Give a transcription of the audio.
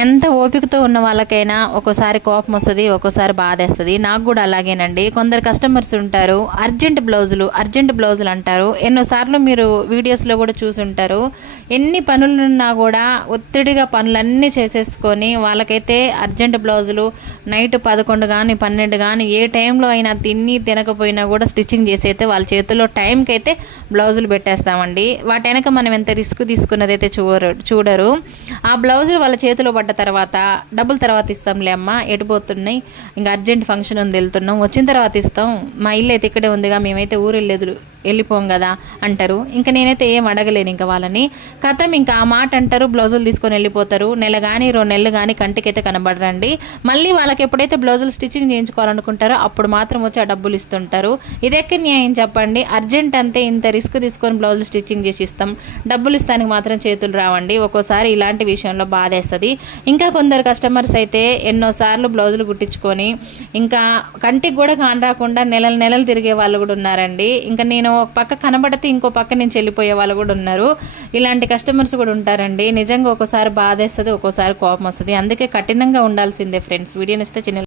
ఎంత ఓపికతో ఉన్న వాళ్ళకైనా ఒక్కోసారి కోపం వస్తుంది, ఒక్కోసారి బాధేస్తుంది. నాకు కూడా అలాగేనండి. కొందరు కస్టమర్స్ ఉంటారు, అర్జెంట్ బ్లౌజులు అంటారు. ఎన్నోసార్లు మీరు వీడియోస్లో కూడా చూసి ఉంటారు. ఎన్ని పనులున్నా కూడా ఒత్తిడిగా పనులన్నీ చేసేసుకొని వాళ్ళకైతే అర్జెంట్ బ్లౌజులు నైట్ 11 కానీ 12 కానీ ఏ టైంలో అయినా తినకపోయినా కూడా స్టిచ్చింగ్ చేసి అయితే వాళ్ళ చేతుల్లో టైంకి అయితే బ్లౌజులు పెట్టేస్తామండి. వాటి వెనక మనం ఎంత రిస్క్ తీసుకున్నదైతే చూడరు. ఆ బ్లౌజులు వాళ్ళ చేతిలో పడ్డ తర్వాత డబ్బులు తర్వాత ఇస్తాంలే అమ్మ, ఎటుపోతున్నాయి, ఇంకా అర్జెంట్ ఫంక్షన్ ఉంది వెళ్తున్నాం, వచ్చిన తర్వాత ఇస్తాం, మా ఇల్లు అయితే ఇక్కడే ఉందిగా, మేమైతే ఊరు వెళ్ళిపోం కదా అంటారు. ఇంకా నేనైతే ఏం అడగలేను ఇంకా వాళ్ళని. కథం ఇంకా ఆ మాట అంటారు, బ్లౌజులు తీసుకొని వెళ్ళిపోతారు. నెల కానీ 2 నెలలు కానీ కంటికైతే కనబడరండి. మళ్ళీ వాళ్ళకి ఎప్పుడైతే బ్లౌజులు స్టిచ్చింగ్ చేయించుకోవాలనుకుంటారో అప్పుడు మాత్రం వచ్చి ఆ డబ్బులు ఇస్తుంటారు. ఇదెక్కడ న్యాయం చెప్పండి? అర్జెంట్ అంతే, ఇంత రిస్క్ తీసుకొని బ్లౌజులు స్టిచ్చింగ్ చేసి ఇస్తాం, డబ్బులు ఇస్తానికి మాత్రం చేతులు రావండి. ఒక్కోసారి ఇలాంటి విషయంలో బాధేస్తుంది. ఇంకా కొందరు కస్టమర్స్ అయితే ఎన్నోసార్లు బ్లౌజులు కుట్టించుకొని ఇంకా కంటికి కూడా కానరాకుండా నెలలు తిరిగే వాళ్ళు కూడా ఉన్నారండి. ఇంకా నేను ఒక పక్క కనబడితే ఇంకో పక్క నుంచి వెళ్ళిపోయే వాళ్ళు కూడా ఉన్నారు. ఇలాంటి కస్టమర్స్ కూడా ఉంటారండి. నిజంగా ఒక్కోసారి బాధేస్తుంది, ఒక్కోసారి కోపం వస్తుంది. అందుకే కఠినంగా ఉండాల్సిందే ఫ్రెండ్స్. వీడియోని ఇస్తే చిన్న